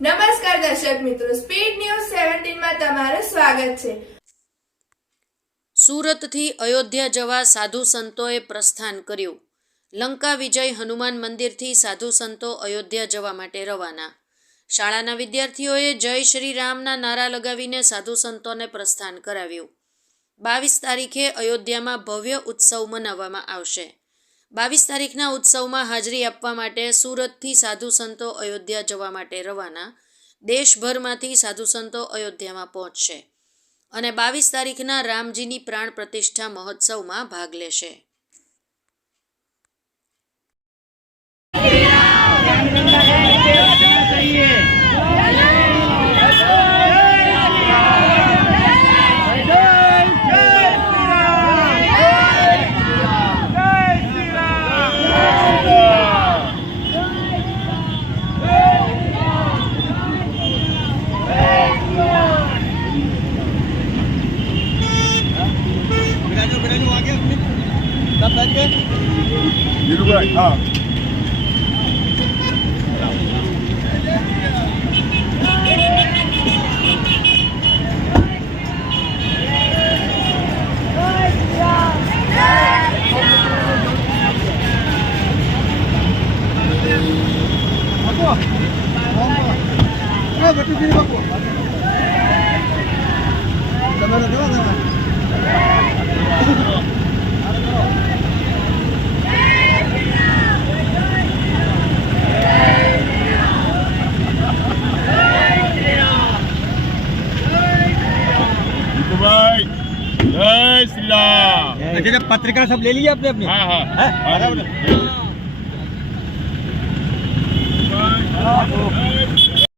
નમસ્કાર દર્શક મિત્રો સ્પીડ ન્યૂઝ સેવન્ટીનમાં તમારું સ્વાગત છે. સુરતથી અયોધ્યા જવા સાધુ સંતોએ પ્રસ્થાન કર્યું. લંકા વિજય હનુમાન મંદિરથી સાધુ સંતો અયોધ્યા જવા માટે રવાના. શાળાના વિદ્યાર્થીઓએ જય શ્રી રામના નારા લગાવીને સાધુ સંતોને પ્રસ્થાન કરાવ્યું. બાવીસ તારીખે અયોધ્યામાં ભવ્ય ઉત્સવ મનાવવામાં આવશે. બાવીસ તારીખના ઉત્સવમાં હાજરી આપવા માટે સુરતથી સાધુ સંતો અયોધ્યા જવા માટે રવાના. દેશભરમાંથી સાધુ સંતો અયોધ્યામાં પહોંચશે અને બાવીસ તારીખના રામજીની પ્રાણ પ્રતિષ્ઠા મહોત્સવમાં ભાગ લેશે. You're right, बैठ हाँ पत्रिका सब ले लिया आपने अपनी हाँ हाँ, हाँ, हाँ, हाँ, हाँ, हाँ, हाँ, हाँ, हाँ।